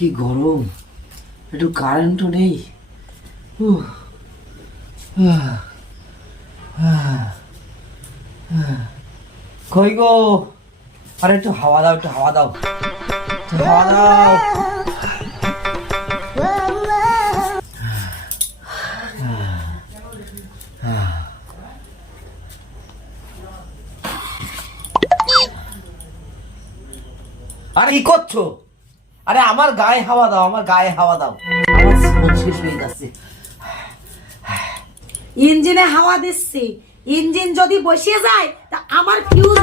이 걸음 이도 가는 돈이 거이고 아래 또 하와다 하와다 하와다 আরে কি করছো আরে আমার গায়ে হাওয়া দাও আমার গায়ে হাওয়া দাও শেষ হয়ে যাচ্ছে ইঞ্জিনে হাওয়া দিচ্ছি ইঞ্জিন যদি বসিয়ে যায় তা আমার ফিউ